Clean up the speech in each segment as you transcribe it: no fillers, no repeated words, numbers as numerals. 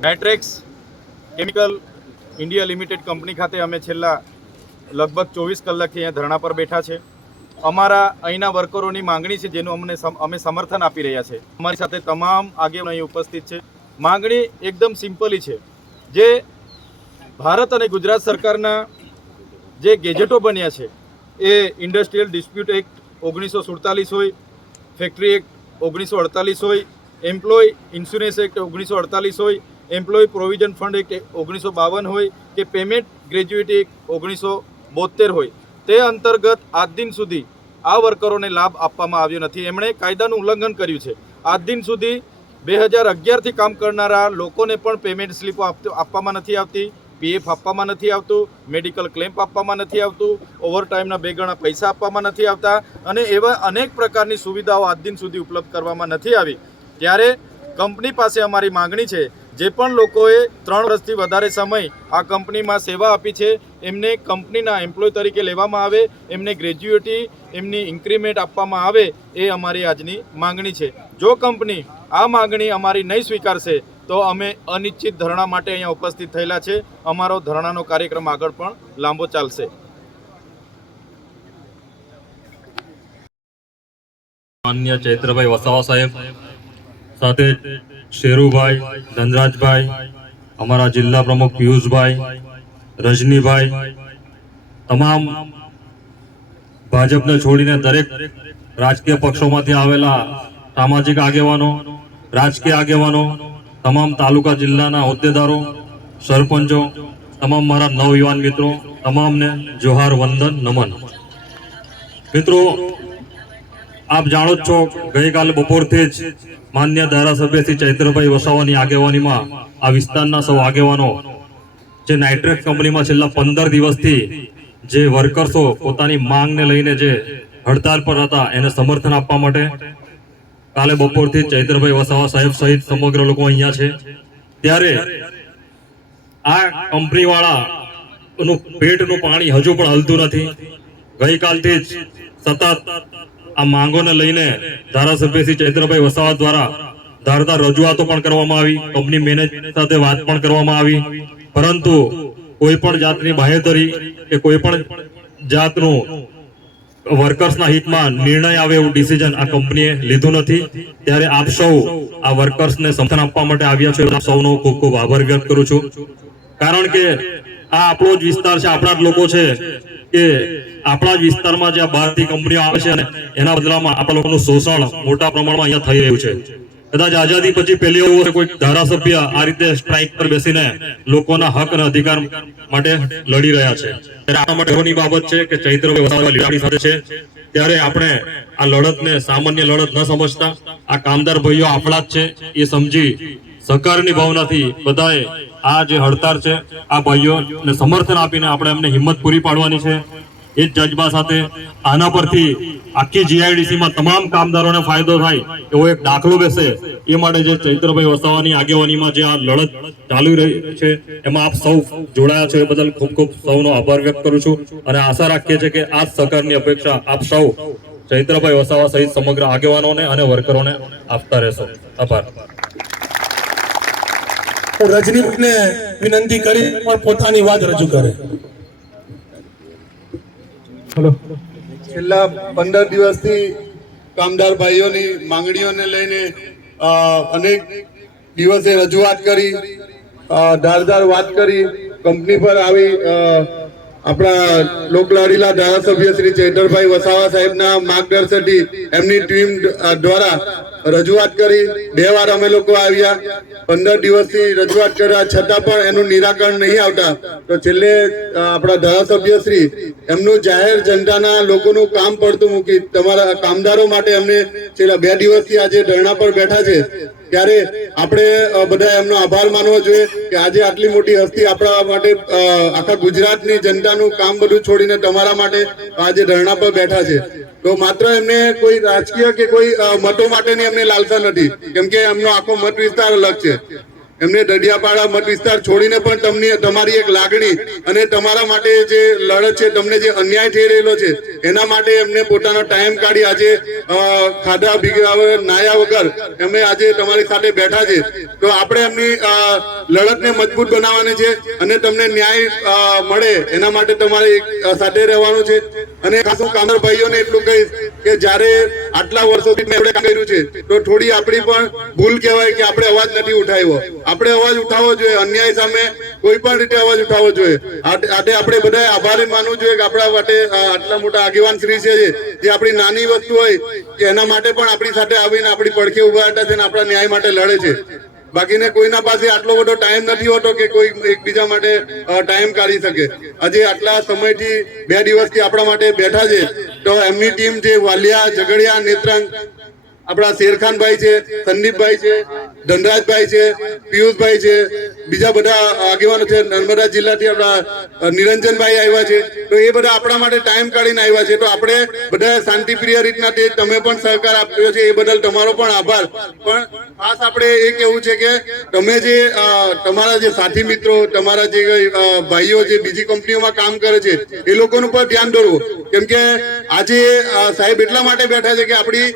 Nitrex chemical India limited company ખાતે અમે છેલ્લા લગભગ 24 કલાકથી અહીંયા ધરણા પર બેઠા છે. અમારા અહીંના વર્કરોની માંગણી છે જેનું અમે સમર્થન આપી રહ્યા છે. અમારી સાથે તમામ આગેવાનો અહીં ઉપસ્થિત છે. માંગણી એકદમ સિમ્પલી છે. જે ભારત અને ગુજરાત સરકારના જે ગેજેટો બન્યા છે એ ઇન્ડસ્ટ્રીયલ ડિસ્પ્યુટ એક્ટ 1947 હોય, ફેક્ટરી એક્ટ 1948 હોય, એમ્પ્લોય ઇન્સ્યોરન્સ એક્ટ 1948 હોય, એમ્પ્લોય પ્રોવિઝન ફંડ એક્ટ 1952 હોય કે પેમેન્ટ ગ્રેજ્યુએટી એક્ટ 1972 હોય, તે અંતર્ગત આજ દિન સુધી આ વર્કરોને લાભ આપવામાં આવ્યો નથી. એમણે કાયદાનું ઉલ્લંઘન કર્યું છે. આજ દિન સુધી 2011થી કામ કરનારા લોકોને પણ પેમેન્ટ સ્લીપો આપવામાં નથી આવતી, પીએફ આપવામાં નથી આવતું, મેડિકલ ક્લેમ આપવામાં નથી આવતું, ઓવરટાઈમના 2 ગણા પૈસા આપવામાં નથી આવતા અને એવા અનેક પ્રકારની સુવિધાઓ આજ દિન સુધી ઉપલબ્ધ કરવામાં નથી આવી. ત્યારે કંપની પાસે અમારી માંગણી છે, જે પણ લોકોએ 3 વર્ષથી વધારે સમય આ કંપનીમાં સેવા આપી છે એમને કંપનીના એમ્પ્લોય તરીકે લેવામાં આવે, એમને ગ્રેજ્યુએટી, એમની ઇન્ક્રીમેન્ટ આપવામાં આવે, એ અમારી આજની માંગણી છે. જો કંપની આ માંગણી અમારી નહીં સ્વીકારશે તો અમે અનિશ્ચિત ધરણા માટે અહીંયા ઉપસ્થિત થયેલા છે. અમારો ધરણાનો કાર્યક્રમ આગળ પણ લાંબો ચાલશે. માન્ય ચૈત્રભાઈ વસાવા સાહેબ સાથે શેરુભાઈ, ધનરાજભાઈ, અમારા જિલ્લા પ્રમુખ પિયુષભાઈ, રજનીભાઈ, તમામ ભાજપને છોડીને દરેક રાજકીય પક્ષોમાંથી આવેલા સામાજિક આગેવાનો, રાજકીય આગેવાનો, તમામ તાલુકા જિલ્લાના હોદ્દેદારો, સરપંચો, તમામ મારા નવયુવાન મિત્રો, તમામને જોહાર, વંદન, નમન. મિત્રો, આપ જાણો જ છો, ગઈકાલે બપોરથી જ માન્ય ધારાસભ્ય શ્રી ચૈત્રભાઈ વસાવાની આગેવાનીમાં આ વિસ્તારના સૌ આગેવાનો જે નાઇટ્રેક્સ કંપનીમાં છેલ્લા 15 દિવસથી જે વર્કર્સો પોતાની માંગને લઈને જે હડતાલ પર હતા એને સમર્થન આપવા માટે કાલે બપોરથી ચૈત્રભાઈ વસાવા સાહેબ સહિત સમગ્ર લોકો અહીંયા છે. ત્યારે આ કંપનીવાળાનું પેટનું પાણી હજુ પણ હલતું નથી. ગઈકાલથી જ સતત આ માંગોને લઈને ધારાસભ્ય શ્રી ચૈત્રભાઈ વસાવા દ્વારા ધારદાર રજૂઆતો પણ કરવામાં આવી, કંપની મેનેજમેન્ટ સાથે વાત પણ કરવામાં આવી, પરંતુ કોઈ પણ જાતની બાહેધરી કે કોઈ પણ જાતનું વર્કર્સના હિતમાં નિર્ણય આવે એવું ડિસિઝન આ કંપનીએ લીધું નથી. ત્યારે આપ સૌ આ વર્કર્સને સમર્થન આપવા માટે આવ્યા છો, આપ સૌનો ખૂબ ખૂબ આભાર વ્યક્ત કરું છું. કારણ કે આ આપણો જ વિસ્તાર છે, આપણા જ લોકો છે કે આપણા જ વિસ્તારમાં જે બહારથી કંપનીઓ આવે છે અને એના બદલામાં આપણા લોકોનું શોષણ મોટા પ્રમાણમાં અહીંયા થઈ રહ્યું છે. કદાચ આઝાદી પછી પહેલી વાર કોઈ ધારાસભ્ય આ રીતે સ્ટ્રાઇક પર બેસીને લોકોના હક અને અધિકાર માટે લડી રહ્યા છે. આપણા માટે ગૌરવની બાબત છે કે ચૈત્રભાઈ વસાવા આપણી સાથે છે. ત્યારે આપણે આ લડતને સામાન્ય લડત ન સમજતા આ કામદાર ભાઈઓ આપણા જ છે એ સમજી સહકારની ભાવનાથી બધાએ આ જે હડતાળ છે આ ભાઈઓને સમર્થન આપીને આપણે એમને હિંમત પૂરી પાડવાની છે. એ જ જજબા સાથે આના પરથી આખી જીઆઈડીસીમાં તમામ કામદારોને ફાયદો થાય એવો એક દાખલો બેસે એ માટે જે ચૈત્રભાઈ વસાવાની આગેવાનીમાં જે આ લડત ચાલુ રહી છે એમાં આપ સૌ જોડાયા છો એ બદલ ખૂબ ખૂબ સૌનો આભાર વ્યક્ત કરું છું અને આશા રાખીએ છીએ કે આ સહકારની અપેક્ષા આપ સૌ ચૈત્રભાઈ વસાવા સહિત સમગ્ર આગેવાનોને અને વર્કરોને આપતા રહેશો. આભાર. રજનીને વિનંતી કરી પણ પોતાની વાત રજૂ કરે. છેલ્લા 15 દિવસથી કામદાર ભાઈઓની માંગણીઓને લઈને અનેક દિવસે રજૂઆત કરી, ધારદાર વાત કરી. કંપની પર આવી આપણા લોકલાડીલા ધારાસભ્ય શ્રી ચૈતરભાઈ વસાવા સાહેબના માર્ગદર્શનથી એમની ટીમ દ્વારા રજૂઆત કરી. 2 વાર અમે લોકો આવ્યા. 15 દિવસથી રજૂઆત કર્યા છતાં પણ એનું નિરાકરણ નહીં આવતા તો છેલ્લે આપણા ધારાસભ્ય શ્રી એમનું જાહેર જનતાના લોકોનું કામ પડતું મૂકી તમારા કામદારો માટે અમને છેલ્લા 2 દિવસથી આજે ધરણા પર બેઠા છે. ત્યારે આપણે બધા એમનો આભાર માનવો જોઈએ કે આજે આટલી મોટી હસ્તી આપણા માટે આખા ગુજરાતની જનતાનું કામ બધું છોડીને તમારા માટે આજે ધરણા પર બેઠા છે. તો માત્ર એમને કોઈ રાજકીય કે કોઈ મતો માટેની એમને લાલસા નથી, કેમ કે એમનો આખો મત વિસ્તાર અલગ છે. એમને ડડિયાપાડા મત વિસ્તાર છોડીને પણ તમારી એક લાગણી અને તમારા માટે જે લડત છે, તમને જે અન્યાય થઈ રહેલો છે એના માટે એમને પોતાનો ટાઈમ કાઢી આજે ખાધા ભીગા નાયા વગર એમને આજે તમારી સાથે બેઠા છે. તો આપણે એમની લડતને મજબૂત બનાવવાની છે અને તમને ન્યાય મળે એના માટે તમારે સાથે રહેવાનું છે. અને ખાસ હું કામદાર ભાઈઓને એટલું કહીશ કે જ્યારે આટલા વર્ષોથી મેં કામ કર્યું છે તો થોડી આપણી પણ ભૂલ કહેવાય કે આપણે અવાજ નથી ઉઠાવ્યો. આપણે અવાજ ઉઠાવવો જોઈએ, અન્યાય સામે કોઈ પણ રીતે અવાજ ઉઠાવવો જોઈએ. આજે આપણે બધાએ આભારી માનવું જોઈએ કે આપણા માટે આટલા મોટા આગેવાન શ્રી છે જે આપણી નાની વસ્તુ હોય કે એના માટે પણ આપણી સાથે આવીને આપણી પડખે ઉભા હતા છે અને આપણા ન્યાય માટે લડે છે. બાકીને કોઈના પાસે આટલો બધો ટાઈમ નથી હોતો કે કોઈ એકબીજા માટે ટાઈમ કાઢી શકે. આજે આટલા સમયથી 2 દિવસથી આપણા માટે બેઠા છે તો એમની ટીમ જે વાલિયા, ઝઘડિયા, નેત્રંગ, આપણા શેરખાનભાઈ છે, સંદીપભાઈ છે, ધનરાજભાઈ છે, પિયુષભાઈ છે, બીજા બધા આગેવાનો છે, નર્મદા જિલ્લાથી આપણા નિરંજનભાઈ આવ્યા છે. તો એ બધા આપણા માટે ટાઈમ કાઢીને આવ્યા છે. તો આપણે બધા શાંતિપ્રિય રીતના તમે પણ સહકાર આપ્યો છે એ બદલ તમારો પણ આભાર. પણ ખાસ આપણે એ કહેવું છે કે તમે જે તમારા જે સાથી મિત્રો, તમારા જે ભાઈઓ જે બીજી કંપનીઓમાં કામ કરે છે એ લોકોનું પણ ધ્યાન દોરવું. કેમ કે આજે સાહેબ એટલા માટે બેઠા છે કે આપણી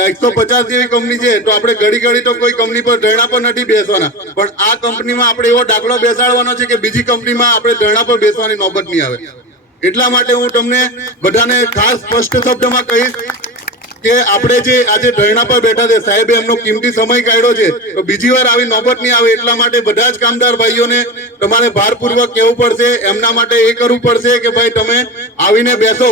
150 જેવી કંપની છે તો આપણે ઘડી તો કોઈ કંપની પર ધરણા પર નથી બેસવાના, પણ આ કંપનીમાં આપણે એવો દાખલો બેસાડવાનો છે કે બીજી કંપનીમાં આપણે ધરણા પર બેસવાની નોબત નહીં આવે. એટલા માટે હું તમને બધાને ખાસ સ્પષ્ટ શબ્દમાં કહીશ કે આપણે જે આજે ધરણા પર બેઠા છે, સાહેબે એમનો કિંમતી સમય કાઢ્યો છે તો બીજી વાર આવી નોબત નહીં આવે. એટલા માટે બધા જ કામદાર ભાઈઓને તમારે ભારપૂર્વક કહેવું પડશે, એમના માટે એ કરવું પડશે કે ભાઈ તમે આવીને બેસો.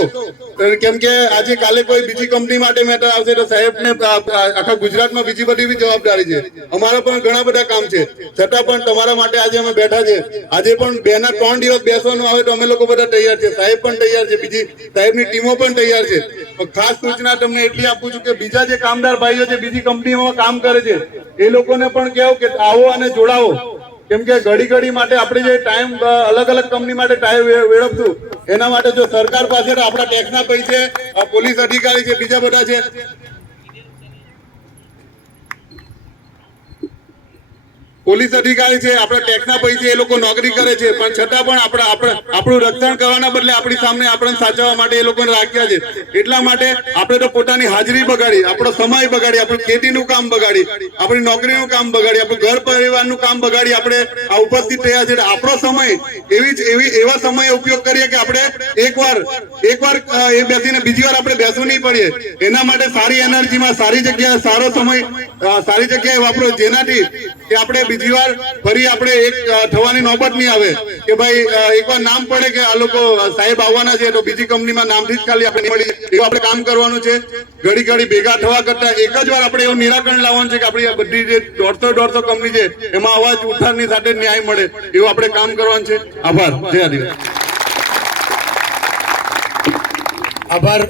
કેમ કે આજે કાલે કોઈ બીજી કંપની માટે મેટર આવશે તો સાહેબને આખા ગુજરાતમાં બીજી બધી જવાબદારી છે. અમારા પણ ઘણા બધા કામ છે, છતાં પણ તમારા માટે આજે અમે બેઠા છે. આજે પણ 2 ના 3 દિવસ બેસવાનું આવે તો અમે લોકો બધા તૈયાર છે, સાહેબ પણ તૈયાર છે, બીજી સાહેબની ટીમો પણ તૈયાર છે. ખાસ સૂચના તમને એટલી આપું છું કે બીજા જે કામદાર ભાઈઓ જે બીજી કંપનીઓમાં કામ કરે છે એ લોકોને પણ કહેવું કે આવો અને જોડાવો. કેમ કે ઘડી માટે આપણે જે ટાઈમ અલગ કંપની માટે ટાઈમ વેડફશું એના માટે જો સરકાર પાસે આપણા ટેક્સના પૈસે, પોલીસ અધિકારી છે, બીજા બધા છે, પોલીસ અધિકારી છે, આપણા ટેક્સના પૈસે એ લોકો નોકરી કરે છે, પણ છતાં પણ આપણું રક્ષણ કરવાના બદલે આપણી સામે આપણને સાચવવા માટે એ લોકોને રાખ્યા છે. એટલા માટે આપણે તો પોતાની હાજરી બગાડી, આપણો સમય બગાડી, આપણું ખેતીનું કામ બગાડી, આપણી નોકરીનું કામ બગાડી, આપણું ઘર પરિવારનું કામ બગાડી આપણે આ ઉપસ્થિત થયા છે. આપણો સમય એવા સમયે ઉપયોગ કરીએ કે આપણે એકવાર એ બેસીને બીજી વાર આપણે બેસવું નહીં પડીએ. એના માટે સારી એનર્જીમાં, સારી જગ્યાએ, સારો સમય સારી જગ્યાએ વાપરો, જેનાથી કે આપણે બીજી વાર ફરી આપણે એક થવાની નોબત નહીં આવે કે ભાઈ એકવાર નામ પડે કે આ લોકો સાહેબ આવવાના છે તો બીજી કંપનીમાં નામથી જ ખાલી આપણે મળી. એવું આપણે કામ કરવાનું છે. ઘડી ભેગા થવા કરતા એક જ વાર આપણે એવું નિરાકરણ લાવવાનું છે કે આપણી બધી જે 150 કંપની છે એમાં અવાજ ઉઠાવની સાથે ન્યાય મળે એવું આપણે કામ કરવાનું છે. આભાર. જય આદિવાસી. આભાર.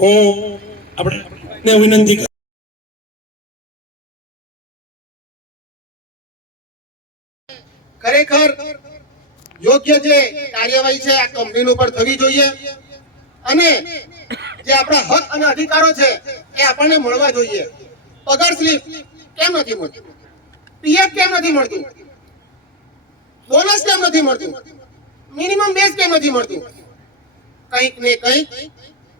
હું આપણે વિનંતી ખરેખર યોગ્ય જે કાર્યવાહી છે આ કંપની ઉપર થવી જોઈએ અને જે આપણા હક અને અધિકારો છે એ આપણને મળવા જોઈએ. પગાર સ્લીપ કેમ નથી મળતી? પીએફ કેમ નથી મળતું? બોનસ કેમ નથી મળતું? મિનિમમ બેઝ કેમ નથી મળતું? કંઈક ને કંઈક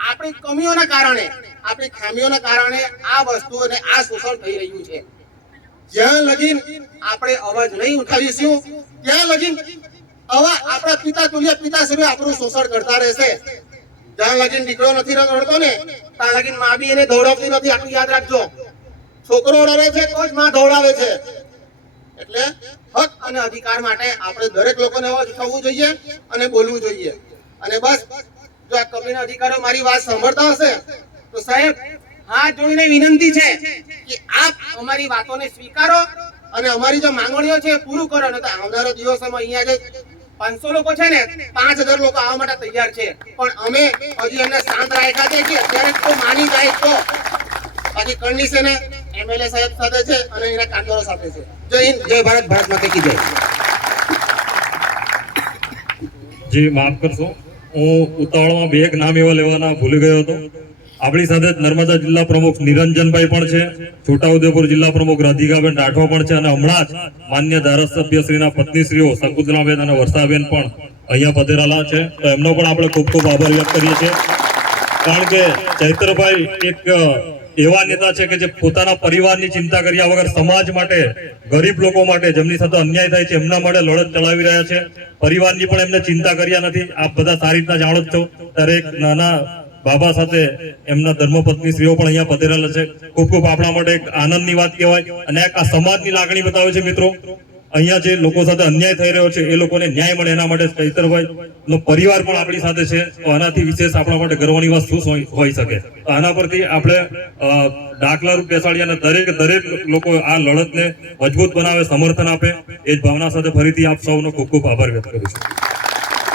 આપણી કમીઓના કારણે, આપણી ખામીઓના કારણે આ વસ્તુ અને આ શોષણ થઈ રહ્યું છે. જ્યાં લગીન આપણે અવાજ નહીં ઉઠાવીશું ત્યાં લગીન આપણા પિતા તુલ્ય પિતાશ્રીઓ આપણું શોષણ કરતા રહેશે. જ્યાં લગીન દીકરો નથી રડતો ને ત્યાં લગીન મા બી એને દોડાવતી નથી. આટલું યાદ રાખજો. છોકરો રડે છે તો જ માં દોડાવે છે. એટલે હક અને અધિકાર માટે આપણે દરેક લોકોને અવાજ ઉઠાવવું જોઈએ અને બોલવું જોઈએ. અને બસ જો આ કંપનીના અધિકારીઓ મારી વાત સાંભળતા હશે તો સાહેબ હાથ જોડીને વિનંતી છે કે આપ અમારી વાતોને સ્વીકારો અને અમારી જે માંગણીઓ છે પૂરું કરો. ને તો આવનારા દિવસોમાં અહીંયા જે 500 લોકો છે ને 5000 લોકો આવવા માટે તૈયાર છે, પણ અમે હજી એમને શાંત રાખ્યા છે કે અત્યારે તો માની જાય તો. બાકી કન્ડિશન એમએલએ સાહેબ સાથે છે અને એના કામદારો સાથે છે. જય હિન્દ, જય ભારત, ભારત માતા કી જય. જી માફ કરશો, હું ઉતાવળમાં 2 નામ એવા લેવાના ભૂલી ગયો હતો. આપણી સાથે નર્મદા જિલ્લા પ્રમુખ નિરંજનભાઈ પણ છે, છોટાઉદેપુર જિલ્લા પ્રમુખ રાધિકાબેન રાઠવા પણ છે અને હમણાં જ માન્ય ધારાસભ્યશ્રીના પત્નીશ્રીઓ શકુંતલાબેન અને વર્ષાબેન પણ અહીંયા પધારેલા છે. તો એમનો પણ આપણે ખૂબ ખૂબ આભાર વ્યક્ત કરીએ છીએ, કારણ કે ચૈત્રભાઈ એક એવા નેતા છે કે જે પોતાના પરિવારની ચિંતા કર્યા વગર સમાજ માટે, ગરીબ લોકો માટે, જેમની સાથે અન્યાય થાય છે એમના માટે લડત ચલાવી રહ્યા છે. પરિવારની પણ એમને ચિંતા કર્યા નથી. આપ બધા સારી રીતના જાણો જ છો. ત્યારે એક નાના બાબા સાથે એમના ધર્મપત્ની સ્ત્રીઓ પણ અહીંયા પધારેલા છે. ખૂબ ખૂબ આપણા માટે એક આનંદની વાત કહેવાય અને એક આ સમાજની લાગણી બતાવે છે. મિત્રો, અહીંયા જે લોકો સાથે અન્યાય થઈ રહ્યો છે એ લોકોને ન્યાય મળે એના માટે ચૈતરભાઈ નો પરિવાર પણ આપણી સાથે છે. તો આનાથી વિશેષ આપણા માટે ગર્વની વાત શું હોઈ શકે? તો આના પરથી આપણે દાખલા રૂપ બેસાડી અને દરેક લોકો આ લડતને મજબૂત બનાવે, સમર્થન આપે, એ જ ભાવના સાથે ફરીથી આપ સૌનો ખૂબ ખૂબ આભાર વ્યક્ત કરું છું.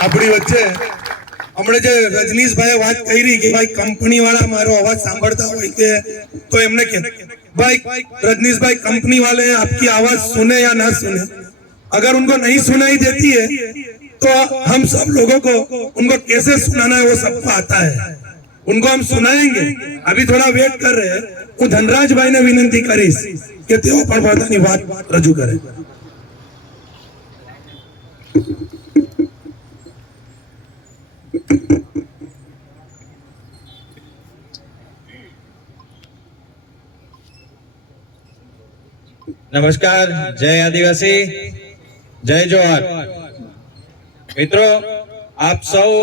આપણી વચ્ચે હમણાં જે રજનીશભાઈએ વાત કરી કે ભાઈ કંપની વાળા મારો અવાજ સાંભળતા હોય કે તો એમને કે भाई रजनीश भाई कंपनी वाले आपकी आवाज सुने या ना सुने, अगर उनको नहीं सुनाई देती है तो हम सब लोगों को उनको कैसे सुनाना है वो सबको आता है, उनको हम सुनाएंगे. अभी थोड़ा वेट कर रहे हैं. હું ધનરાજભાઈ ને વિનંતી કરીશ કે તેઓ પણ પોતાની વાત રજૂ કરે. નમસ્કાર, જય આદિવાસી, જય જોહાર. મિત્રો, આપ સૌ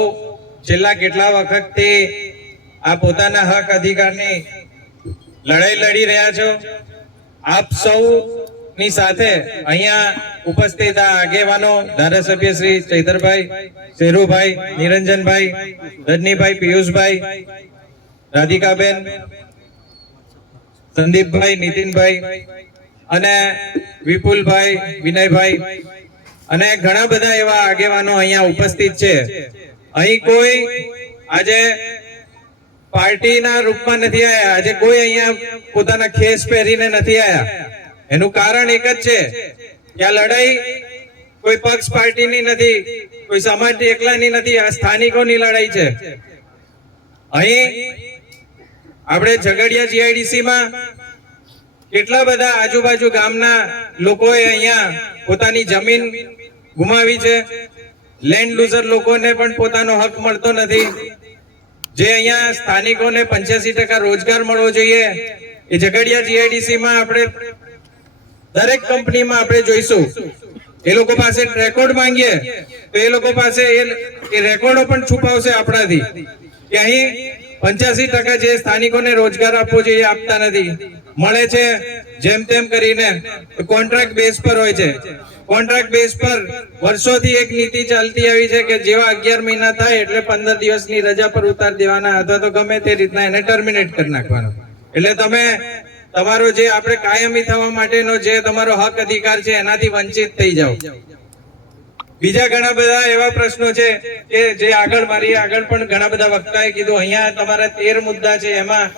છેલ્લા કેટલા વખતથી આ પોતાના હક અધિકારની લડાઈ લડી રહ્યા છો. આપ સૌની સાથે અહીંયા ઉપસ્થિત આ આગેવાનો, ધારાસભ્ય શ્રી ચૈતરભાઈ, શેરુભાઈ, નિરંજનભાઈ, રજનીભાઈ, પિયુષભાઈ, રાધિકાબેન, સંદીપભાઈ, નીતિનભાઈ અને વિપુલભાઈ, વિનયભાઈ અને ઘણા બધા એવા આગેવાનો અહીંયા ઉપસ્થિત છે. અહીં કોઈ આજે પાર્ટીના રૂપમાં નથી આવ્યા, આજે કોઈ અહીંયા પોતાના ખેસ પહેરીને નથી આવ્યા. એનું કારણ એક જ છે કે આ લડાઈ કોઈ પક્ષ પાર્ટીની નથી, કોઈ સમાજ એકલાની નથી, આ સ્થાનિકોની લડાઈ છે. અહીં આપણે ઝઘડિયા જીઆઈડીસી માં કેટલા બધા આજુબાજુ ગામના લોકોએ અહીંયા પોતાની જમીન ગુમાવી છે. લેન્ડ લૂઝર લોકોને પણ પોતાનો હક મળતો નથી. જે અહીંયા સ્થાનિકોને 85% રોજગાર મળવો જોઈએ એ ઝઘડિયા જીઆઈડીસી માં આપણે દરેક કંપનીમાં આપણે જોઈશું. એ લોકો પાસે રેકોર્ડ માંગીએ તો એ લોકો પાસે એ રેકોર્ડો પણ છુપાવશે આપણાથી કે અહીં 85% જે સ્થાનિકોને રોજગાર આપવો જોઈએ આપતા નથી. મળે છે જેમ તેમ કરીને, કોન્ટ્રાક્ટ બેઝ પર હોય છે. કોન્ટ્રાક્ટ બેઝ પર વર્ષોથી એક નીતિ ચાલતી આવી છે કે જેવા 11 મહિના થાય એટલે 15 દિવસની રજા પર ઉતાર દેવાના અથવા તો ગમે તે રીતના એને ટર્મિનેટ કરી નાખવાનો. એટલે તમે તમારો જે આપણે કાયમી થવા માટેનો જે તમારો હક અધિકાર છે એનાથી વંચિત થઈ જાઓ. બીજા ઘણા બધા એવા પ્રશ્નો છે કે જે આગળ પણ ઘણા બધા વક્તાએ કીધું. અહીંયા તમારા 13 મુદ્દા છે, એમાં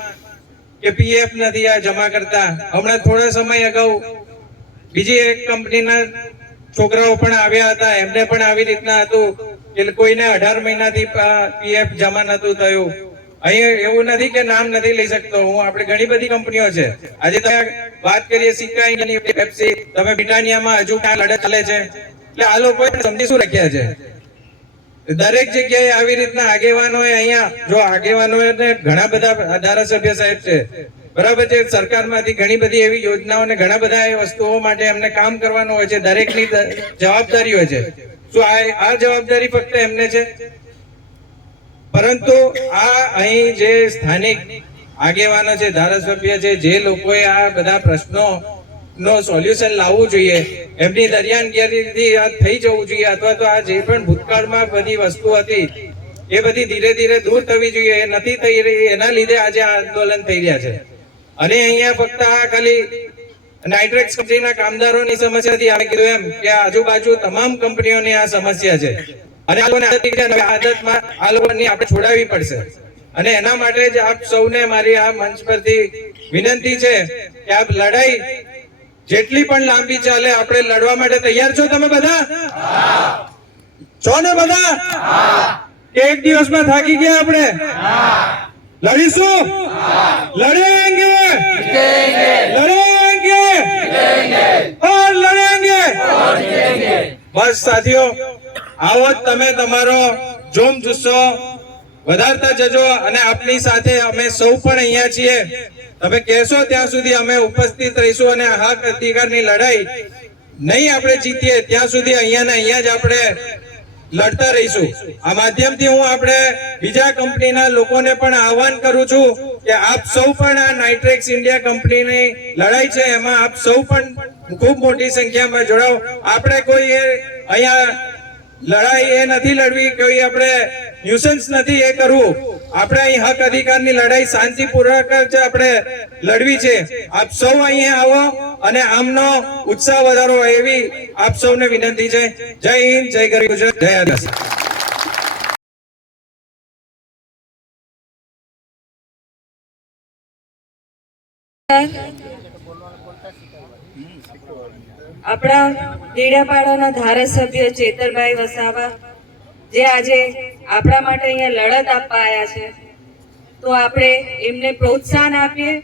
કે પીએફ નથી આ જમા કરતા. હમણાં થોડા સમય અગાઉ બીજી એક કંપનીના છોકરાઓ પણ આવ્યા હતા, એમને પણ આવી રીતના હતું કે કોઈને 18 મહિનાથી પીએફ જમા નતું થયું. અહીં એવું નથી કે નામ નથી લઈ શકતો હું, આપણે ઘણી બધી કંપનીઓ છે. આજે તમે વાત કરીએ સિક્કા ઇન્ડિયાની, પેપ્સી, તમે બ્રિટાનિયામાં હજુ ક્યાં લડત ચાલે છે. એટલે આ લોકોએ સમજી શું રાખ્યા છે. દરેક જગ્યાએ આવી રીતના આગેવાનોએ અહીંયા જો આગેવાનોએ ઘણા બધા ધારાસભ્ય સાહેબ છે, બરાબર છે, સરકારમાંથી ઘણી બધી એવી યોજનાઓ ને ઘણા બધા એ વસ્તુઓ માટે એમને કામ કરવાનું હોય છે. દરેકની જવાબદારી હોય છે. શું આ જવાબદારી ફક્ત એમને છે? પરંતુ આ અહીં જે સ્થાનિક આગેવાનો છે, ધારાસભ્ય છે, જે લોકોએ આ બધા પ્રશ્નો નો સોલ્યુશન લાવવું જોઈએ, એમની દરિયાનગીરીથી આ થઈ જવું જોઈએ, અથવા તો આ જે પણ ભૂતકાળમાં બધી વસ્તુ હતી એ બધી ધીરે ધીરે દૂર થવી જોઈએ. એ નથી થઈ રહી, એના લીધે આજે આ આંદોલન થઈ રહ્યા છે. અને અહીંયા ફક્ત આ ખાલી નાઇટ્રેક્સ કંપનીના કામદારોની સમસ્યાથી આ કીધું એમ કે આજુબાજુ તમામ કંપનીઓની આ સમસ્યા છે. અને આદતમાં આ લોકોની આપણે છોડાવવી પડશે. અને એના માટે જ આપ સૌને મારી આ મંચ પરથી વિનંતી છે કે આ લડાઈ જેટલી પણ લાંબી ચાલે આપણે લડવા માટે તૈયાર છો? તમે બધા છો ને? બધા કે એક દિવસમાં થાકી ગયા આપણે? લડીશું, લડેંગે, લડેંગે और लड़ेंगे। બસ સાથીઓ, આવો જ તમે તમારો જોમ જુસ્સો વધારતા જજો અને આપની સાથે અમે સૌ પણ અહીંયા છીએ. તમે કહેશો ત્યાં સુધી અમે ઉપસ્થિત રહીશું અને હક અધિકારની લડાઈ નહીં આપણે જીતીએ ત્યાં સુધી અહીંયા ને અહીંયા જ આપણે લડતા રહીશું. આ માધ્યમથી હું આપણે બીજા કંપનીના લોકોને પણ આહવાન કરું છું કે આપ સૌ પણ આ નાઇટ્રેક્સ ઇન્ડિયા કંપનીની લડાઈ છે એમાં આપ સૌ પણ ખૂબ મોટી સંખ્યામાં જોડાઓ. આપણે કોઈ અહીંયા લડાઈ એ નથી લડવી, કોઈ આપણે ન્યુસન્સ નથી એ કરવું. આપણે અહીં હક અધિકારની લડાઈ શાંતિપૂર્વક જ આપણે લડવી છે. આપ સૌ અહીંયા આવો અને આમનો ઉત્સાહ વધારો એવી આપ સૌને વિનંતી છે. જય હિન્દ, જય ગરવી ગુજરાત, જય આદિવાસી. આપણા ડેડાપાડાના ધારાસભ્ય ચેતરભાઈ વસાવા જે આજે આપણા માટે અહીંયા લડત આપવા આવ્યા છે, તો આપણે એમને પ્રોત્સાહન આપીએ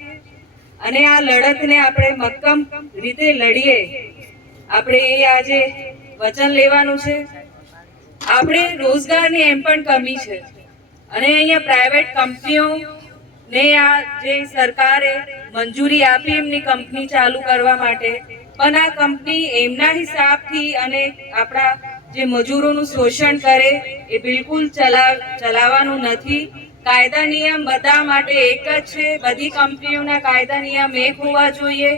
અને આ લડતને આપણે મક્કમ રીતે લડીએ. આપણે એ આજે વચન લેવાનું છે. આપણે રોજગારની એમ પણ કમી છે અને અહીંયા પ્રાઇવેટ કંપનીઓ ને આ જે સરકારે મંજૂરી આપી એમની કંપની ચાલુ કરવા માટે, પણ આ કંપની એમના હિસાબથી અને આપણા જે મજૂરોનું શોષણ કરે એ બિલકુલ ચલાવવાનું નથી. કાયદા નિયમ બધા માટે એક જ છે. બધી કંપનીઓના કાયદા નિયમ એક હોવા જોઈએ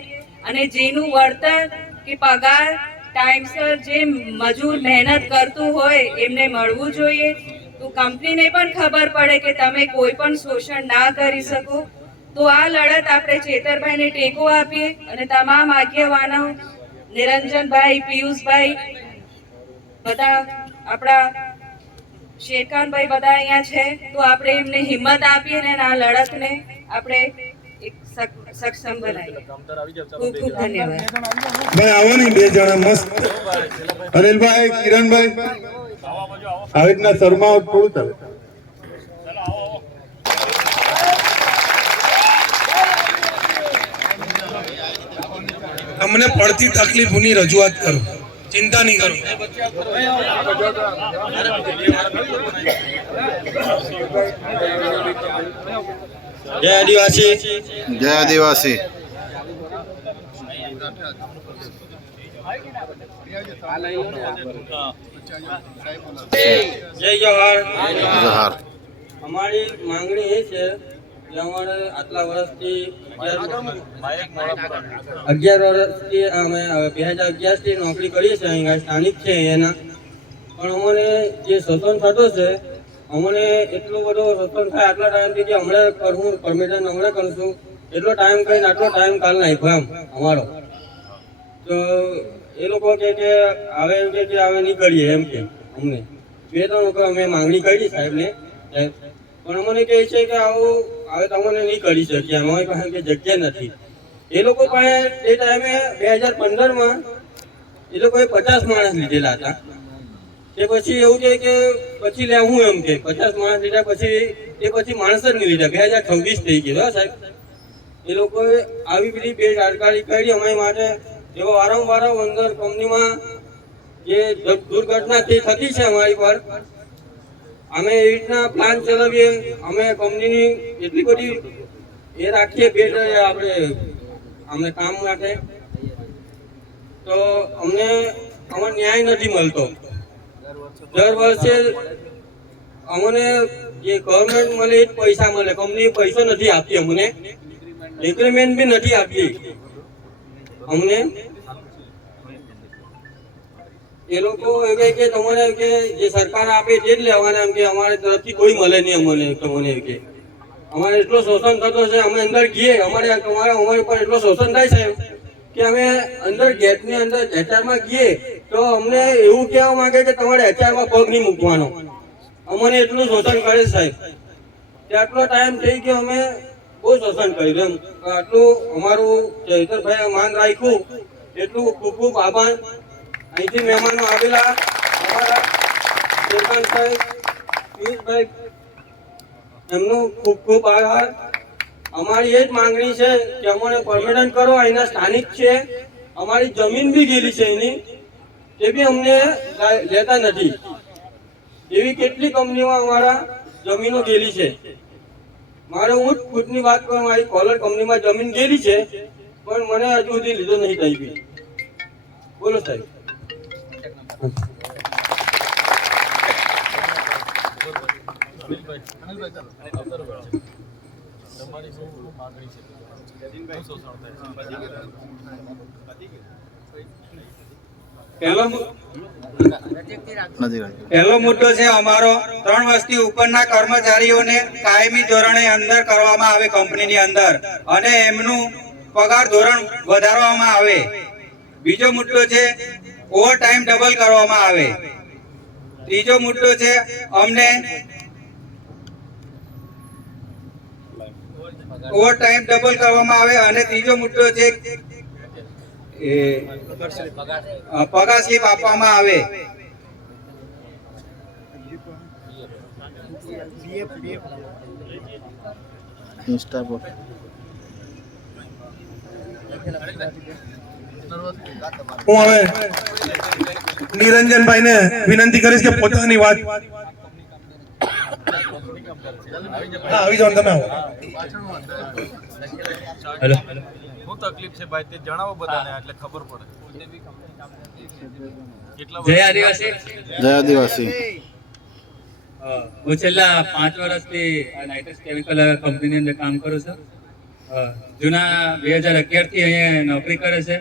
અને જેનું વળતર કે પગાર ટાઈમસર જે મજૂર મહેનત કરતું હોય એમને મળવું જોઈએ. તો કંપનીને પણ ખબર પડે કે તમે કોઈ પણ શોષણ ના કરી શકો. તો આ લડત આપણે ચેતરભાઈને ટેકો આપીએ અને તમામ આગેવાનો નિરંજનભાઈ, પિયુષભાઈ, બધા આપણા શેરખાનભાઈ બધા અહીંયા છે, તો આપણે એમને હિંમત આપીએ અને આ લડતને આપણે એક સક્ષમ બનાવીએ. ખૂબ ખૂબ ધન્યવાદ. ભાઈ આવો નહીં, બે જણા મસ્ત. અનિલભાઈ, કિરણભાઈ, આવી રીતના શર્મા થોડું ચાલે. તમને પડતી તકલીફોની રજૂઆત કરો, ચિંતા નહીં કરો. જય આદિવાસી, જય આદિવાસી. જય જવાહર. જોહાર. અમારી માંગણી એ છે કે અમારે આટલા વર્ષથી 11 વર્ષથી અમે 2011 થી નોકરી કરીએ છીએ, અહીં સ્થાનિક છે એના, પણ અમને જે શોષણ થતો છે, અમને એટલો બધો શોષણ થાય આટલા ટાઈમથી કે હમણાં કરવું પરમિશન હમણાં કરશું એટલો ટાઈમ કહીને આટલો ટાઈમ કાલ નાખ્યો એમ અમારો. તો એ લોકો કે હવે એમ કે હવે નહીં કરીએ એમ કે અમને 2-3 વખત અમે માંગણી કરી સાહેબને, પણ અમને કહે છે કે આવું હવે તમને નહીં કરી શકીએ, અમારી પાસે કે જગ્યા નથી. એ લોકો પાસે એ ટાઈમે 2015માં એ લોકોએ 50 માણસ લીધેલા હતા. તે પછી એવું છે કે પછી લેવું એમ કે 50 માણસ લીધા પછી માણસ જ નહીં લીધા. 2026 થઈ ગયો સાહેબ. એ લોકોએ આવી બધી બેદરકારી કરી અમારી માટે. એવો વારંવાર અંદર કંપનીમાં જે દુર્ઘટના થતી છે અમારી પર, અમે એવી રીતના પ્લાન ચલાવીએ, અમે કંપનીની એટલી બધી એ રાખીએ બેડ આપણે અમને કામ માટે, તો અમને ન્યાય નથી મળતો. દર વર્ષે અમને જે ગવર્મેન્ટ મળે એ જ પૈસા મળે, કંપની પૈસો નથી આપતી અમને, એગ્રીમેન્ટ બી નથી આપતી અમને. એ લોકો એમ કે તમારે કે જે સરકાર આપે તે જ લેવાના, એમ કે અમારે તરફથી કોઈ મળે નહીં અમને. તમને કે અમારે એટલો શોષણ થતો છે, અમે અંદર ગઈએ અમારી પર એટલો શોષણ થાય છે કે અમે અંદર ગેટની અંદર એચઆરમાં ગઈએ તો અમને એવું કહેવા માંગે કે તમારે એચઆરમાં પગ નહીં મૂકવાનો. અમને એટલું શોષણ કરે સાહેબ. આટલો ટાઈમ થઈ ગયો, અમે બહુ શોષણ કર્યું એમ. આટલું અમારું ચૈતરભાઈ માન રાખ્યું, એટલું ખૂબ ખૂબ આભાર. અહીંથી મહેમાનો આવેલા અમારા શેરખાનભાઈ, પિયુષભાઈ, એમનો ખૂબ ખૂબ આભાર. અમારી એ જ માંગણી છે કે અમને પરમિનન્ટ કરો. અહીંના સ્થાનિક છે, અમારી જમીન બી ગયેલી છે એની, એ બી અમને લેતા નથી. એવી કેટલી કંપનીમાં અમારા જમીનો ગયેલી છે. મારે હું જ ખુદની વાત કરું, મારી કોલર કંપનીમાં જમીન ગયેલી છે, પણ મને હજુ સુધી લીધો નહીં થઈ ગઈ. બોલો સાહેબ. પહેલો મુદ્દો છે અમારો 3 વર્ષથી ઉપરના કર્મચારીઓને કાયમી ધોરણે અંદર કરવામાં આવે કંપનીની અંદર અને એમનું પગાર ધોરણ વધારવામાં આવે. બીજો મુદ્દો છે ઓવર ટાઈમ ડબલ કરવામાં આવે. ત્રીજો મુદ્દો છે અમને ઓવર ટાઈમ ડબલ કરવામાં આવે અને ત્રીજો મુદ્દો છે પગાર સ્લીપ આપવામાં આવે. इंस्टा पर હું હવે નિરંજનભાઈ ને વિનંતી કરીશ કે પોતાની વાત આવી જાઓ તમે. હેલો, શું તકલીફ છે ભાઈ તે જણાવો બધાને એટલે ખબર પડે. જય આદિવાસી. जय आदिवासी હું છેલ્લા 5 વર્ષથી નાઇટ્રસ કેમિકલ કંપનીની અંદર કામ કરું છું. જૂના 2011 થી અહીંયા નોકરી કરે છે.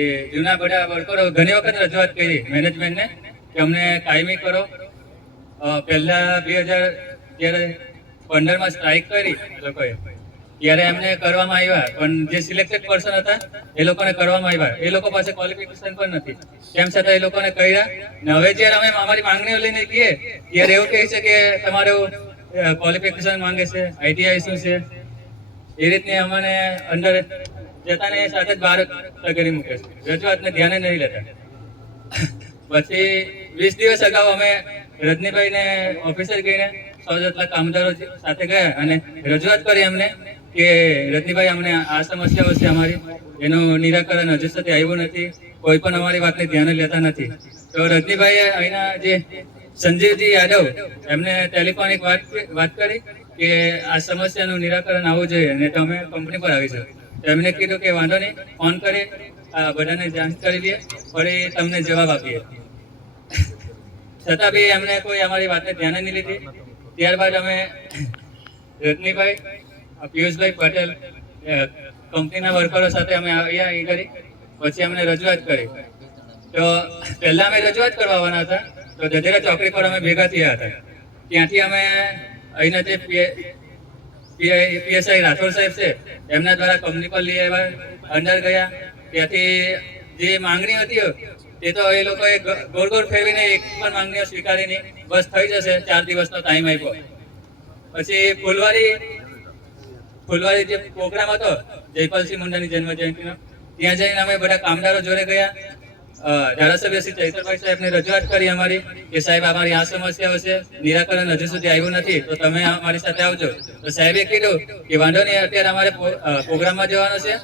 એ જૂના બધા વર્કરો ઘણી વખત રજૂઆત કરી મેનેજમેન્ટને કે અમને કાયમી કરો. પહેલા 2015માં સ્ટ્રાઇક કરી લોકોએ, ત્યારે એમને કરવામાં આવ્યા, પણ જે સિલેક્ટેડ પર્સન હતા એ લોકોને કરવામાં આવ્યા. એ લોકો પાસે ક્વોલિફિકેશન પણ નથી, તેમ છતાં એ લોકોને કર્યા. ને હવે જ્યારે અમે અમારી માંગણીઓ લઈને જઈએ ત્યારે એવું કહે છે કે તમારું ક્વોલિફિકેશન માંગે છે, આઈટીઆઈ શું છે, એ રીતની અમને અંદર જતાને સાથે જ બહાર કરી મૂકે છે. રજૂઆતને ધ્યાને નહીં લેતા. પછી 20 દિવસ અગાઉ અમે રજનીભાઈને ઓફિસર ગઈને 100 જેટલા કામદારો સાથે ગયા અને રજૂઆત કરી એમને કે રજનીભાઈ અમને આ સમસ્યાઓ છે અમારી, એનું નિરાકરણ હજુ સુધી આવ્યું નથી, કોઈ પણ અમારી વાતને ધ્યાને લેતા નથી. તો રજનીભાઈએ અહીંના જે સંજીવજી યાદવ એમને ટેલિફોનિક વાત કરી કે આ સમસ્યાનું નિરાકરણ આવવું જોઈએ અને તમે કંપની પર આવીશું. તો એમને કીધું કે વાંધો નહીં, ફોન કરી બધાને જાણ કરી દઈએ, ફરી તમને જવાબ આપીએ. છતાં બી એમને કોઈ અમારી વાતને ધ્યાને નહીં લીધી. ત્યારબાદ અમે રજનીભાઈ, પિયુષભાઈ પટેલ કંપનીના વર્કરો સાથે અમે આવ્યા અહીં કરી. પછી અમને રજૂઆત કરી. તો પહેલા અમે રજૂઆત કરવા આવવાના હતા, તો દધેરા ચોકડી પર અમે ભેગા થયા હતા. ત્યાંથી અમે અહીંના જે પીએસઆઈ રાઠોડ સાહેબ છે એમના દ્વારા કંપની પર લઈ આવ્યા, અંદર ગયા. ત્યાંથી જે માંગણી હતી તે તો એ લોકોએ ગોળ ગોળ ફેરવીને એક પણ માંગણીઓ સ્વીકારી નહીં. બસ થઈ જશે, 4 દિવસનો ટાઈમ આપ્યો. પછી ફૂલવારી જે પ્રોગ્રામ હતો જયપાલસિંહ મુંડાની જન્મ જયંતિનો, ત્યાં જઈને અમે બધા કામદારો જોડે ગયા. ધારાસભ્ય શ્રી ચૈતરભાઈ સાહેબને રજૂઆત કરી અમારી કે સાહેબ અમારી આ સમસ્યાઓ છે, નિરાકરણ હજુ સુધી આવ્યું નથી, તો તમે અમારી સાથે આવજો. તો સાહેબે કીધું કે વાંધો નહીં, અત્યારે અમારે પ્રોગ્રામમાં જવાનો છે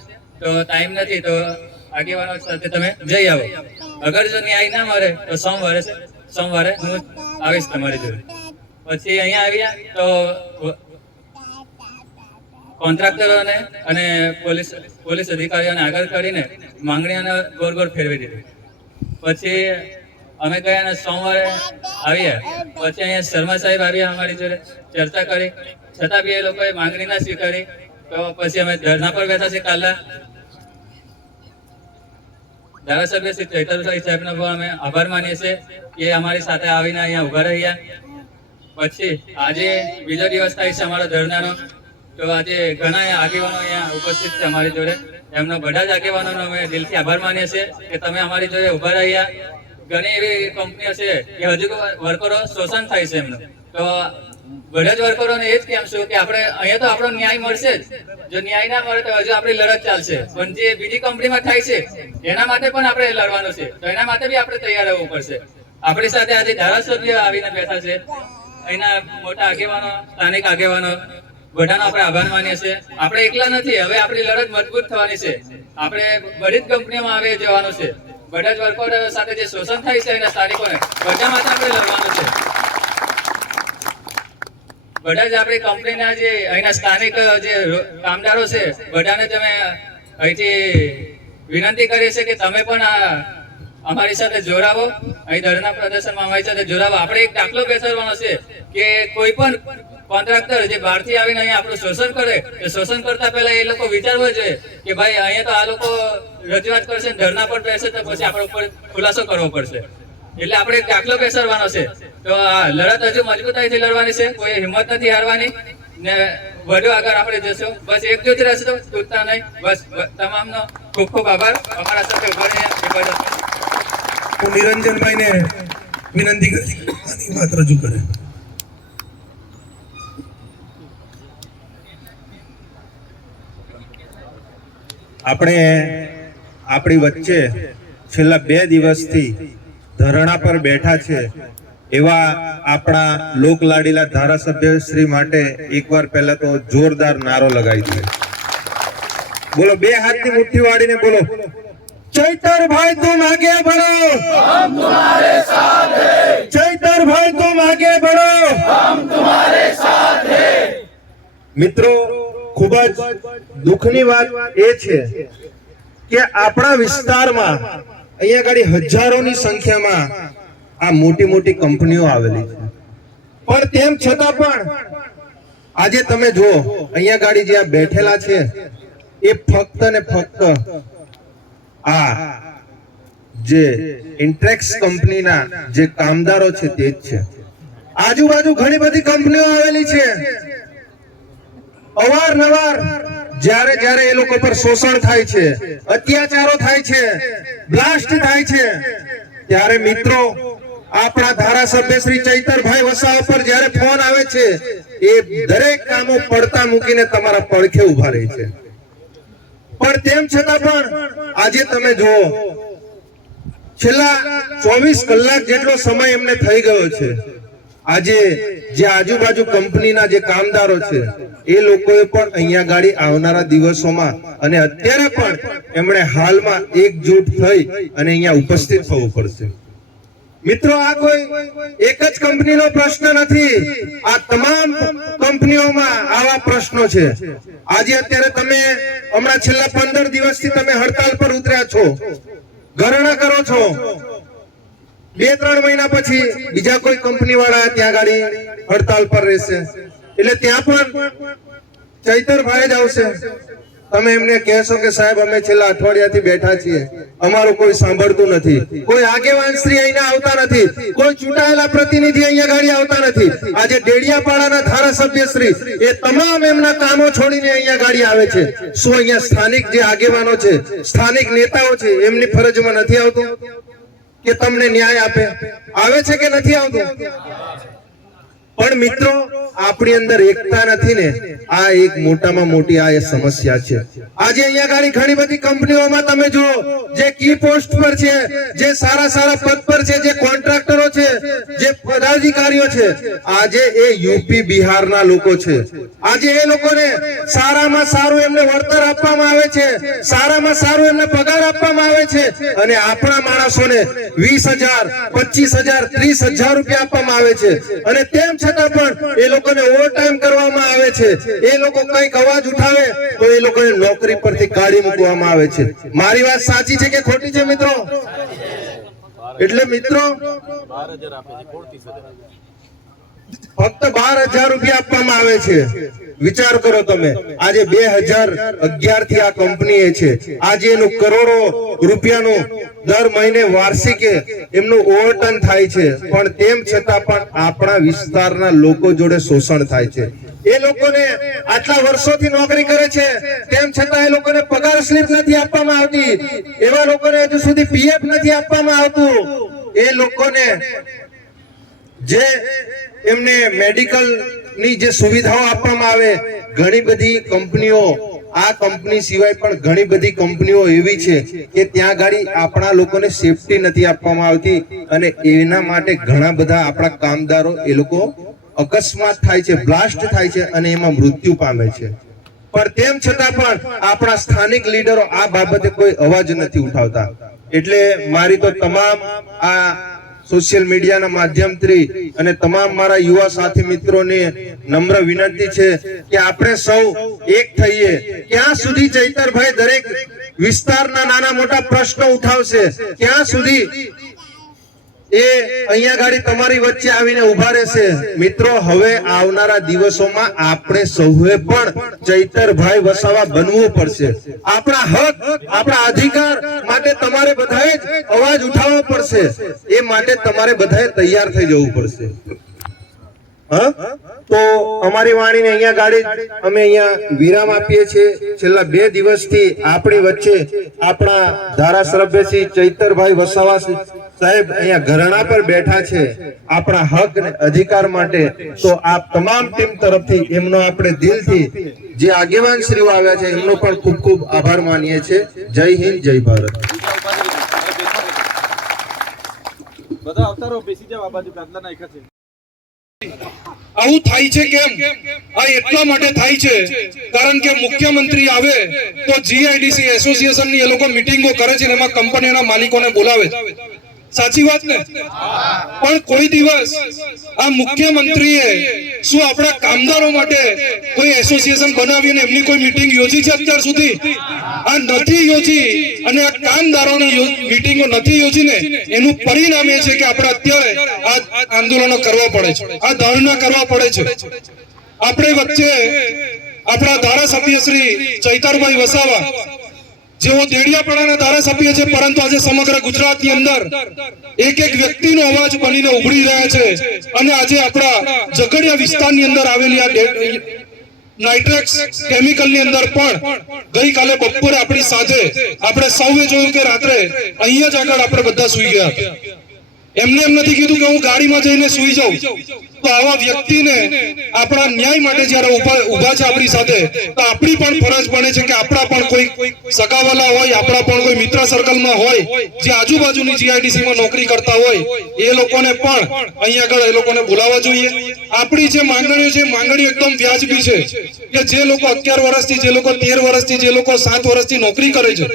તો ટાઈમ નથી, તો આગેવાનો સાથે તમે જઈ આવો. અગર જો ન્યાય ના મળે તો સોમવારે હું આવીશ તમારી જોડે. પછી અહીંયા આવ્યા તો કોન્ટ્રાક્ટરોને અને પોલીસ અધિકારીઓને આગળ કરીને માંગણીઓને ગોળ ગોળ ફેરવી દીધી. પછી અમે ગયા અને સોમવારે આવ્યા. પછી અહીંયા શર્મા સાહેબ આવ્યા અમારી જોડે, ચર્ચા કરી, છતાં બી એ લોકોએ માંગણી ના સ્વીકારી. તો પછી અમે ધરણા પર બેઠા છીએ. કાલના ધારાસભ્ય શ્રી ચૈતરભાઈ સાહેબનો પણ અમે આભાર માનીએ છીએ કે અમારી સાથે આવીને અહીંયા ઉભા રહ્યા. પછી આજે બીજો દિવસ થાય છે અમારો ધરણાનો. તો આજે ઘણા આગેવાનો અહીંયા ઉપસ્થિત છે અમારી જોડે. એમનો બધા જ આગેવાનોનો અમે દિલથી આભાર માનીએ છીએ કે તમે અમારી જોડે ઉભા રહ્યા. ઘણી એવી કંપનીઓ છે કે હજુ વર્કરો શોષણ થાય છે એમનું. તો બધા જ વર્કરોને એ જ કહેશું કે આપણે અહીંયા તો આપણો ન્યાય મળશે જ. જો ન્યાય ના મળે તો હજુ આપણી લડત ચાલશે. પણ જે બીજી કંપનીમાં થાય છે એના માટે પણ આપણે લડવાનું છે. તો એના માટે બી આપણે તૈયાર રહેવું પડશે. આપણી સાથે આજે ધારાસભ્ય આવીને બેઠા છે, અહીંના મોટા આગેવાનો, સ્થાનિક આગેવાનો બધાનો આપણે આભાર માનીએ છીએ. આપણે એકલા નથી, હવે આપણી લડત મજબૂત થવાની છે. આપણે બધી જ કંપનીઓમાં આવે જવાનું છે. બધા જ વર્કરો સાથે જે શોષણ થાય છે એના સ્થાનિકોને બધા માટે આપણે લડવાનું છે. બધા જ આપણી કંપનીના જે અહીંના સ્થાનિક જે કામદારો છે બધાને તમે અહીંથી વિનંતી કરીએ છીએ કે તમે પણ અમારી સાથે જોડાવો. અહીં ધરના પ્રદર્શનમાં અમારી સાથે જોડાવો. આપણે એક દાખલો બેસાડવાનો છે કે કોઈ પણ કોન્ટ્રાક્ટર જે બહારથી આવીને અહીંયા આપણું શોષણ કરે એ શોષણ કરતા પહેલા એ લોકો વિચારવું જોઈએ કે ભાઈ અહીંયા તો આ લોકો રજૂઆત કરશે, ધરના પર બેસે તો પછી આપણા ઉપર ખુલાસો કરવો પડશે. એટલે આપણે એક દાખલો બેસાડવાનો છે. તો આ લડત હજુ મજબૂતાઈથી લડવાની છે. કોઈ હિંમત નથી હારવાની ને વધુ આગળ આપણે જશું. બસ એકજૂથ રહેશું, તૂટતા નહીં. બસ તમામનો ખૂબ ખૂબ આભાર અમારા સાથે ઉભા રહ્યા એ બદલ. હું નિરંજનભાઈને વિનંતી કરી વાત રજૂ કરે. આપણે આપણી વચ્ચે છેલ્લા 2 દિવસથી ધરણા પર બેઠા છે એવા આપણા લોકલાડીલા ધારાસભ્ય શ્રી માટે એકવાર પહેલા તો જોરદાર નારો લગાવી દે. બોલો, 2 હાથની મુઠ્ઠી વાળીને બોલો, ચૈતરભાઈ તુમ આગે बढ़ो, हम तुम्हारे साथ हैं. ચૈતરભાઈ તુમ આગે बढ़ो, हम तुम्हारे साथ हैं. મિત્રો, ખૂબ જ દુઃખની વાત એ છે કે આપણા વિસ્તારમાં અહીંયા ગાડી હજારોની સંખ્યામાં આ મોટી મોટી કંપનીઓ આવેલી છે, પણ તેમ છતાં પણ આજે તમે જો અહીંયા ગાડી જે બેઠેલા છે એ ફક્ત ને ફક્ત આ જે ઇન્ટ્રેક્સ કંપનીના જે કામદારો છે તે જ છે. આજુબાજુ ઘણી બધી કંપનીઓ આવેલી છે. અવારનવાર જ્યારે જ્યારે એ લોકો પર શોષણ થાય છે, અત્યાચારો થાય છે, બ્લાસ્ટ થાય છે, ત્યારે મિત્રો આપણા ધારાસભ્ય શ્રી ચૈતરભાઈ વસાવા પર જ્યારે ફોન આવે છે એ દરેક કામો પડતા મૂકીને તમારા પડખે ઉભા રહે છે. પણ તેમ છતાં પણ આજે તમે જુઓ, છેલ્લા 24 કલાક જેટલો સમય એમને થઈ ગયો છે. આજે જે આજુબાજુ કંપનીના જે કામદારો છે એ લોકોએ પણ અહીંયા ગાડી આવનારા દિવસોમાં અને અત્યારે પણ એમણે હાલમાં એકજૂટ થઈ અને અહીંયા ઉપસ્થિત થવું પડશે. મિત્રો, આ કોઈ એક જ કંપનીનો પ્રશ્ન નથી, આ તમામ કંપનીઓમાં આવા પ્રશ્નો છે. આજે અત્યારે તમે હમણાં છેલ્લા 15 દિવસથી તમે હડતાલ પર ઉતર્યા છો, ધરણા કરો છો. 2-3 મહિના પછી બીજા કોઈ કંપની વાળા ત્યાં ગાડી હડતાલ પર રહેશે, એટલે ત્યાં પણ ચૈતરભાઈ જ આવશે. તમે એમને કહેશો કે સાહેબ અમે છેલ્લા અઠવાડિયાથી બેઠા છીએ, અમારું કોઈ સાંભળતું નથી, કોઈ આગેવાન શ્રી અહીંયા આવતા નથી, કોઈ ચૂંટાયેલા પ્રતિનિધિ અહીંયા ગાડી આવતા નથી. આજે ડેડિયાપાડાના ધારાસભ્ય શ્રી એ તમામ એમના કામો છોડીને અહીંયા ગાડી આવે છે. શું અહીંયા સ્થાનિક જે આગેવાનો છે, સ્થાનિક નેતાઓ છે, એમની ફરજમાં નથી આવતું કે તમને ન્યાય આપે? આવે છે કે નથી આવતું? પણ મિત્રો, આપણી અંદર એકતા નથી ને, આ એક મોટામાં મોટી આ સમસ્યા છે. આજે અહીંયા ગાડી ઘણી બધી કંપનીઓમાં તમે જુઓ, જે કી પોસ્ટ પર છે, જે સારા સારા પદ પર છે, જે કોન્ટ્રાક્ટરો છે, જે પદાધિકારીઓ છે, આજે એ યુપી બિહારના લોકો છે. આજે એ લોકોને સારામાં સારું એમને વળતર આપવામાં આવે છે, સારામાં સારું એમને પગાર આપવામાં આવે છે, અને આપણા માણસોને 20,000, 25,000, 30,000 રૂપિયા આપવામાં આવે છે. અને તેમ છતાં પણ એ લોકોને ઓવર ટાઈમ કરવામાં આવે છે. એ લોકો કંઈક અવાજ ઉઠાવે તો એ લોકોને નોકરી પરથી કાઢી મૂકવામાં આવે છે. મારી વાત સાચી છે કે ખોટી છે મિત્રો? એટલે મિત્રો, ફક્ત 12,000 રૂપિયા આપવામાં આવે છે. વિચાર કરો તમે, આજે 2011 થી આ કંપની છે, આજે એનું કરોડો રૂપિયાનું દર મહિને વાર્ષિકે એમનું ઓવરટર્ન થાય છે, પણ તેમ છતાં પણ આપણા વિસ્તારના લોકો જોડે શોષણ થાય છે. એ લોકોને આટલા વર્ષોથી નોકરી કરે છે, તેમ છતાં એ લોકોને પગાર સ્લીપ નથી આપવામાં આવતી, એવા લોકોને હજુ સુધી પીએફ નથી આપવામાં આવતું. એ લોકોને જે એમને મેડિકલ ની જે સુવિધાઓ આપવામાં આવે, ઘણી બધી કંપનીઓ, આ કંપની સિવાય પણ ઘણી બધી કંપનીઓ એવી છે કે ત્યાં ગાડી આપણા લોકોને સેફટી નથી આપવામાં આવતી, અને એના માટે ઘણા બધા આપણા કામદારો એ લોકો અકસ્માત થાય છે, બ્લાસ્ટ થાય છે અને એમાં મૃત્યુ પામે છે. પણ તેમ છતાં પણ આપણા સ્થાનિક લીડરો આ બાબતે કોઈ અવાજ નથી ઉઠાવતા. એટલે મારી તો તમામ આ સોશિયલ મીડિયાના માધ્યમથી અને તમામ મારા યુવા સાથી મિત્રોને નમ્ર વિનંતી છે કે આપણે સૌ એક થઈએ. ક્યાં સુધી ચૈતરભાઈ દરેક વિસ્તારના નાના મોટા પ્રશ્નો ઉઠાવશે, ત્યાં સુધી એ અહીંયા ગાડી તમારી વચ્ચે આવીને ઉભા રહેશે. મિત્રો, હવે આવનારા દિવસોમાં આપણે સૌએ પણ ચૈતરભાઈ વસાવા બનવું પડશે. આપણા હક, આપણા અધિકાર માટે તમારે બધાએ જ અવાજ ઉઠાવવો પડશે. એ માટે તમારે બધાએ તૈયાર થઈ જવું પડશે. તો અમારી વાણીને અહીંયા ગાડી અમે અહીંયા વિરામ આપીએ છીએ. છેલ્લા 2 દિવસથી આપણી વચ્ચે આપણા ધારાસભ્ય શ્રી ચૈતરભાઈ વસાવા સાહેબ અહીંયા ઘરણા પર બેઠા છે આપણા હક અને અધિકાર માટે. તો આપ તમામ ટીમ તરફથી એમનો આપણે દિલથી જે આગેવાન શ્રીઓ આવ્યા છે એમનો પણ ખૂબ ખૂબ આભાર માનીએ છીએ. જય હિન્દ, જય ભારત. બધા અવતારો બેસી જાવ, આ બાજુ ગાદલા નાખ્યા છે. આવું થાય છે કેમ? આ એટલા માટે થાય છે કારણ કે મુખ્યમંત્રી આવે તો જીઆઈડીસી એસોસિએશનની એ લોકો મીટિંગો કરે છે ને એમાં કંપનીના માલિકોને બોલાવે છે. સાચી વાત ને? પણ કોઈ દિવસ આ મુખ્યમંત્રીએ શું આપણા કામદારો માટે કોઈ એસોસિએશન બનાવીને એમની કોઈ મીટિંગ યોજી છે અત્યાર સુધી? આ નથી યોજી અને આ કામદારોની મીટિંગો નથી યોજીને એનું પરિણામ એ છે કે આપણે અત્યારે આ આંદોલનો કરવા પડે છે, આ ધરણા કરવા પડે છે. આપણે વચ્ચે આપણા ધારાસભ્ય શ્રી ચૈતરભાઈ વસાવા જેઓ દેડિયાપાડાના ધારાસભ્ય છે, પરંતુ આજે સમગ્ર ગુજરાતની અંદર એક એક વ્યક્તિનો અવાજ બનીને ઉભરી રહ્યા છે. અને આજે આપણા ઝઘડિયા વિસ્તારની અંદર આવેલી આ નાઇટ્રેક્સ કેમિકલની અંદર પણ ગઈકાલે બપોરે આપણી સાથે આપણે સૌએ જોયું કે રાત્રે અહીંયા જ આગળ આપણે બધા સૂઈ ગયા. એમને એમ નથી કીધું કે હું ગાડીમાં જઈને સૂઈ જાઉં. તો આવા વ્યક્તિને આપણા ન્યાય માટે જ્યારે ઉભા છે આપણી સાથે, તો આપણી પણ ફરજ બને છે કે આપણા પણ કોઈ સગાવાલા હોય, આપણા પણ કોઈ મિત્ર સર્કલમાં હોય જે આજુબાજુની જીઆઈડીસીમાં નોકરી કરતા હોય, એ લોકોને પણ અહીંયા આગળ એ લોકોને બોલાવવા જોઈએ. આપણી જે માંગણીઓ છે, માંગણીઓ એકદમ વ્યાજબી છે કે જે લોકો 11 વર્ષથી, જે લોકો 13 વર્ષથી, જે લોકો 7 વર્ષથી નોકરી કરે છે,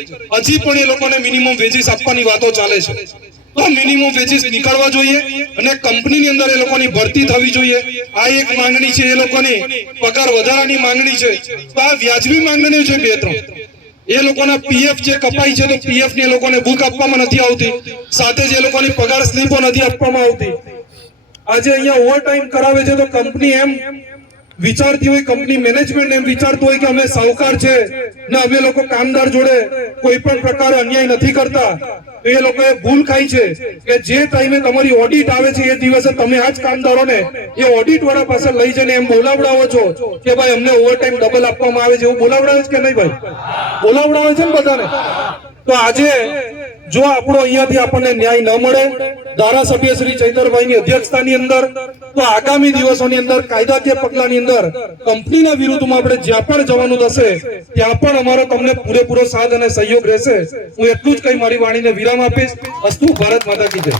હજી પણ એ લોકોને મિનિમમ વેજીસ આપવાની વાતો ચાલે છે. તો મિનિમમ વેજીસ નીકળવા જોઈએ અને કંપનીની અંદર એ લોકોની ભરતી થવી જોઈએ. આ એક માંગણી છે, એ લોકોની પગાર વધારાની માંગણી છે. તો આ વ્યાજબી માંગણીઓ છે 2-3. એ લોકોના પીએફ જે કપાઈ છે તો પીએફ ની એ લોકોને બુક આપવામાં નથી આવતી, સાથે જ એ લોકોની પગાર સ્લીપો નથી આપવામાં આવતી. આજે અહીંયા ઓવર ટાઈમ કરાવે છે તો કંપની એમ વિચારતી હોય, કંપની મેનેજમેન્ટ એમ વિચારતું હોય કે અમે સાહુકાર છે ને અમે લોકો કામદાર જોડે કોઈ પણ પ્રકારે અન્યાય નથી કરતા. તો એ લોકોએ ભૂલ ખાઈ છે કે જે ટાઈમે તમારી ઓડિટ આવે છે એ દિવસે તમે આ જ કામદારોને એ ઓડિટ વાળા પાસે લઈ જઈને એમ બોલાવડાવો છો કે ભાઈ અમને ઓવર ટાઈમ ડબલ આપવામાં આવે છે. એવું બોલાવડાવે છે કે નહીં ભાઈ? બોલાવડાવે છે ને બધાને. તો આજે જો આપણો અહીંયાથી આપણને ન્યાય ન મળે ધારાસભ્ય શ્રી ચૈતરભાઈની અધ્યક્ષતાની અંદર, તો આગામી દિવસોની અંદર કાયદાકીય પગલાની અંદર કંપનીના વિરુદ્ધમાં આપણે જ્યાં પણ જવાનું થશે ત્યાં પણ અમારો તમને પૂરેપૂરો સાથ અને સહયોગ રહેશે. હું એટલું જ કઈ મારી વાણીને વિરામ આપીશ. અસ્તુ. ભારત માતા કી જય.